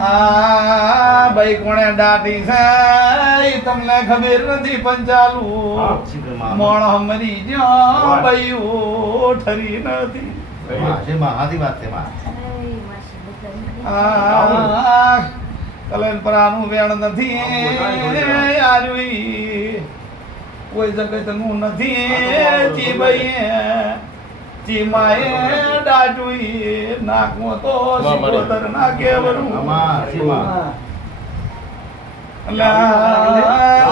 આ ભાઈ કોણે દાટી છે તમને ખબર નથી પણ ચાલુ. મોણ હમરી જ્યાં ભાઈ ઠરી નથી. આ કલનપરાનું વેણ નથી. આર્યું કોઈ જગતનું નથી. ચીબાઈએ ચીમાએ નાકમાં તો સિકોતર ના કેવરું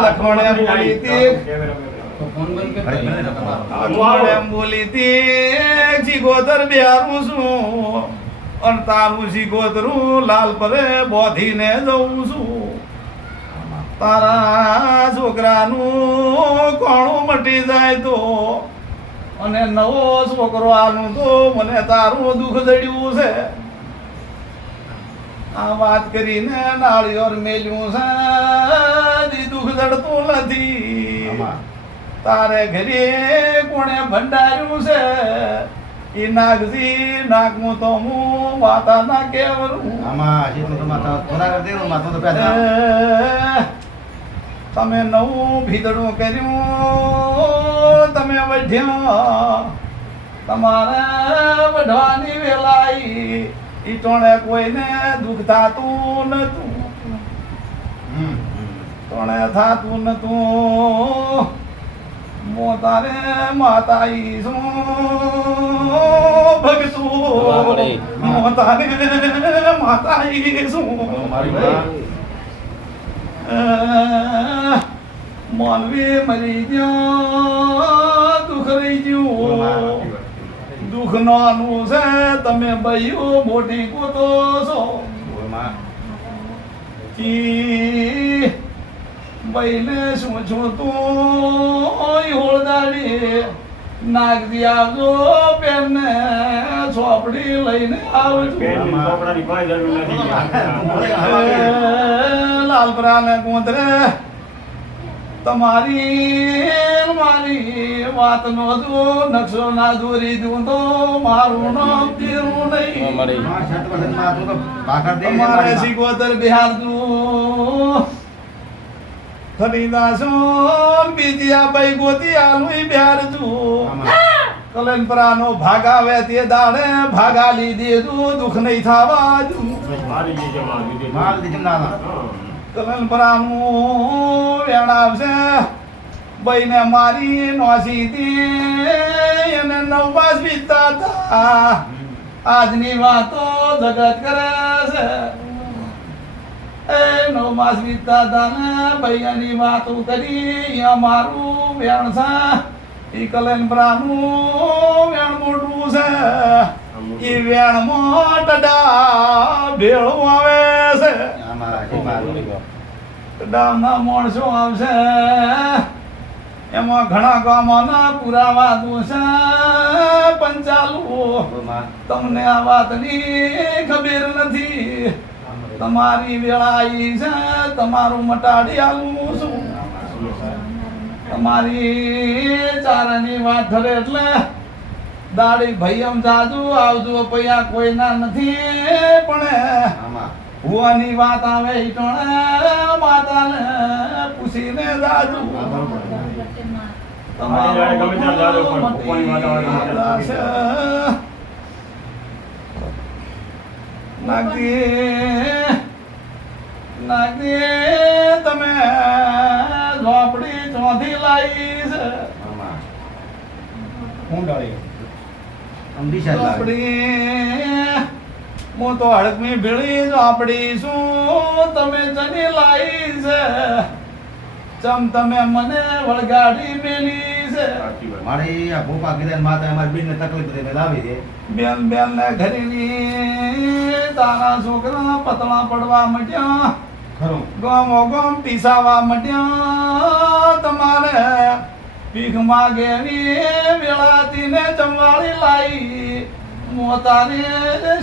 લખોણે બોલી તી લખોણે બોલી તી સિકોતર બિહારું છું. અને તારું સિકોતરું લાલ પરે બોધીને જઉં છું. તારા છોકરાનું કોણું મટી જાય તો અને નવો છોકરો આનું તો મને તારું દુઃખ જડ્યું છે. આ વાત કરીને નાળિયોર મેલ્યું છે દુઃખ જડતું નથી. તારે ઘરે કોણે ભંડાર્યું છે? એ નાગજી નાગમું તો હું માતા ના કેવરું તમે નવું ભીતડું કર્યું. તમે વઢ્યા તમારે વઢવાની વેલાઈ. ઈ ટોણે કોઈને દુઃખ થતું નતું. ટોણે થતું નતું. મોતારે માતાઈ શું ભગતું મોતારે માતા માતાઈ શું? મોનવી મરી ગયો દુઃખ રહી ગયું. દુઃખ નાનું છે તમે બૈયું મોટી કૂતો છો. બૈને શું છું તું હોળદાડી નાગજી આવજો બેનને ચોપડી લઈને આવજો. લાલપરાને કુંતરે તમારી મારી વાત નો જો નકશો ના દોરી દઉં તો મારું નામ તેરું નહીં. મારે સિકોતર બિહાર તું ખરીદાસો બીજિયા ભાઈ ગોતિયાનું બિહાર તું કલનપરાનો ભાગ આવે તે દાડે ભાગા લીધે તું દુઃખ નહીં થવા દઉં કલનપરાનું વેણ આવશે. બઈને મારી નોસી દી એને નવવાસ વીતતા હતા. આજની વાતો જગત કરે છે. એ નવમાસ વાતો વેણ મોટું છે. એ વેણ મોટડા ભેળું આવે છે. ગામના માણસો આવશે? એમાં ઘણા ગામોના પુરાવા દોશે. પંચાલુ તમને આ વાતની ખબર નથી. તમારી વેળા આવી છે તમારું મટાડી આવું છું. તમારી ચારાની વાત ધરે એટલે દાડી ભૈયમ જાજુ આવજો પૈયા કોઈના નથી પણ ભુવાની વાત આવે ઈ માતાને પૂછીને જાજુ. તમે ઝોપડી ચોથી લાવી છે. ઝોપડી હું તો હડકમી ભીળી આપડી શું તમે જની લાવી છે. ચમ તમે મને વળગાડી મેલી છે. મારી આ ભોપા કીધા ને માતા અમારી તકલીફ થઈ લાવી દે બેન બેન ને ઘરેની તારા છોકરા પતળા પડવા માંડ્યા. ખરું. ગોમો ગોમ પીસાવા માંડ્યા. તમારે પીખ માગે ની વેળાતી ને જમવાળી લાઈ. મોતાને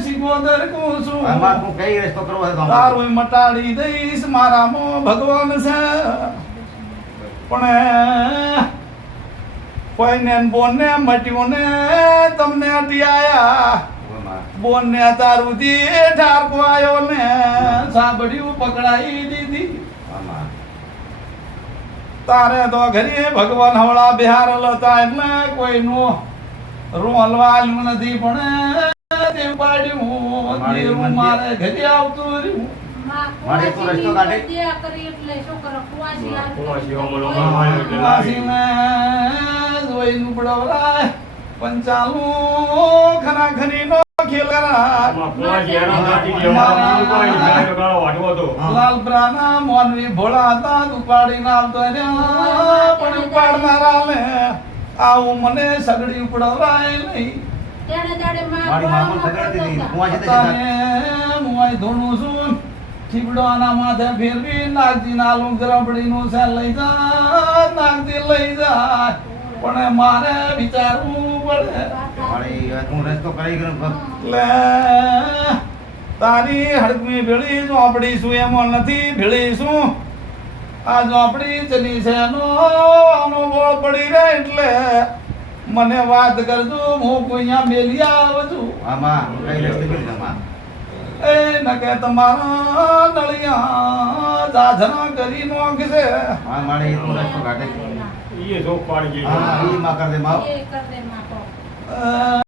સિગોદર કુસુમ આમાં તું કઈ રસ્તો કરવો છે? તારું મટાડી દઈશ મારામાં ભગવાન છે પણ કોઈને બોને મટ્યું ને તમને અટિયાયા. બોને તારું દી ઠારકો આવ્યો ને સાંભળ્યું પકડાઈ દીધી તારે તો ઘરે ભગવાન હવળા બિહાર લતા એટલે કોઈનું રોલવાલ્યું નથી પણ તે પાડ્યું. મારે ઘરે આવતું રહ્યું. મારે તો રસ્તો કાઢે. એટલે ખરા ખરી નો ખેલ. લાલ પ્રાના મોનવી ભોળા હતા ઉપાડીને આવતો રહ્યા. પણ ઉપાડનારા ને આવું મને સગડી ઉપડવાય નહીં. મારી મામા સગાડી દીધી. ધોણું છું. ઠીકડોના માથે ફેરવી નાગજી નાલું ગરબડીનું છે લઈ જા નાગજી લઈ જા પણ મારે વિચારવું પડે. તું રસ્તો કરી ગયો લે તારી હડકમી ભેળી ઝોપડી શું એમાં નથી ભેળી શું આ ઝોપડી ચલી છે આનો બોળ પડી રહે એટલે મને વાત કરજો હું કોઈ અહીંયા મેલી આવજો. છું આમાં કઈ રસ્તે કરી આમાં? એ નકે તમારા નળિયા જાજરા કરી નોખશે. હા મારે એ તું રસ્તો કાઢે ઈએ જોક પાડી ગઈ. હા ઈ માં કર દે માવ અ,